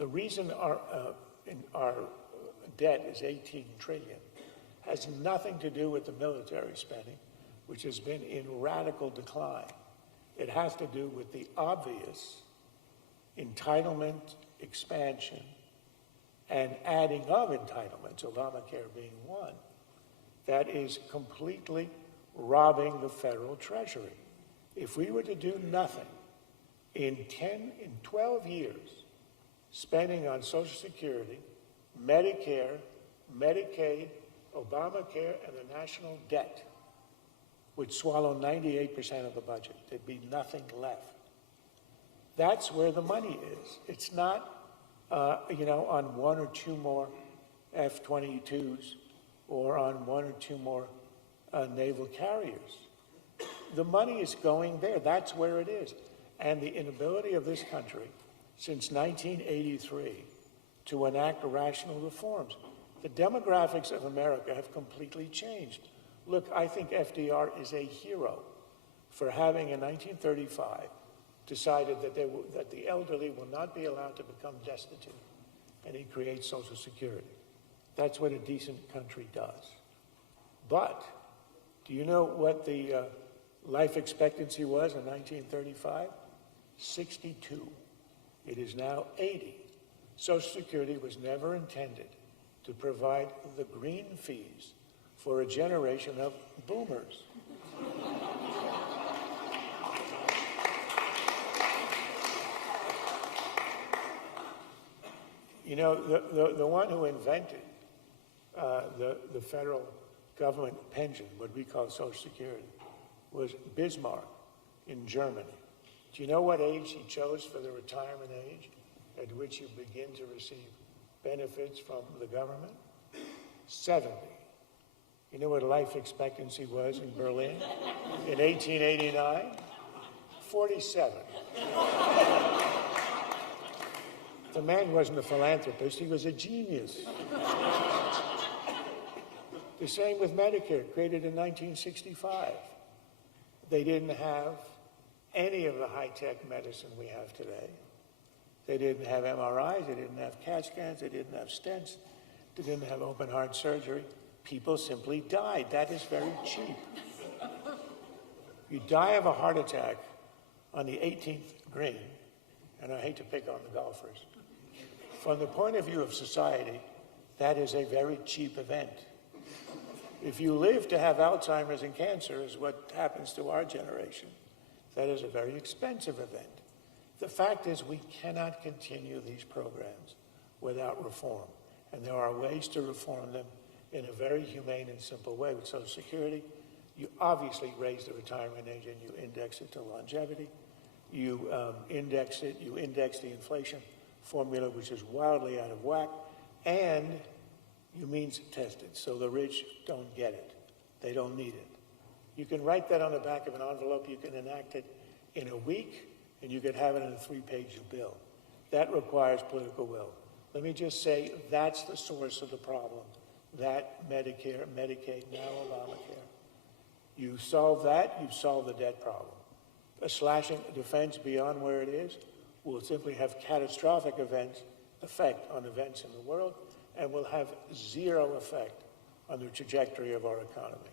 The reason our debt is 18 trillion has nothing to do with the military spending, which has been in radical decline. It has to do with the obvious entitlement expansion and adding of entitlements, Obamacare being one, that is completely robbing the federal treasury. If we were to do nothing, in 12 years, spending on Social Security, Medicare, Medicaid, Obamacare, and the national debt would swallow 98% of the budget. There'd be nothing left. That's where the money is. It's not, on one or two more F-22s or on one or two more naval carriers. The money is going there. That's where it is. And the inability of this country since 1983 to enact rational reforms. The demographics of America have completely changed. Look, I think FDR is a hero for having, in 1935, decided that the elderly will not be allowed to become destitute, and he creates Social Security. That's what a decent country does. But do you know what the life expectancy was in 1935? 62. It is now 80. Social Security was never intended to provide the green fees for a generation of boomers. You know, the one who invented the federal government pension, what we call Social Security, was Bismarck in Germany. Do you know what age he chose for the retirement age at which you begin to receive benefits from the government? 70. You know what life expectancy was in Berlin in 1889? 47. The man wasn't a philanthropist, he was a genius. The same with Medicare, created in 1965. They didn't have any of the high-tech medicine we have today. They didn't have MRIs, they didn't have CAT scans, they didn't have stents, they didn't have open-heart surgery. People simply died. That is very cheap. You die of a heart attack on the 18th green, and I hate to pick on the golfers. From the point of view of society, that is a very cheap event. If you live to have Alzheimer's and cancer, is what happens to our generation, that is a very expensive event. The fact is we cannot continue these programs without reform, and there are ways to reform them in a very humane and simple way. With Social Security, you obviously raise the retirement age and you index it to longevity. You index it, you index the inflation formula, which is wildly out of whack, and you means test it, so the rich don't get it. They don't need it. You can write that on the back of an envelope, you can enact it in a week, and you can have it in a 3-page bill. That requires political will. Let me just say, that's the source of the problem. That Medicare, Medicaid, now Obamacare. You solve that, you solve the debt problem. A slashing defense beyond where it is will simply have catastrophic effect on events in the world, and will have zero effect on the trajectory of our economy.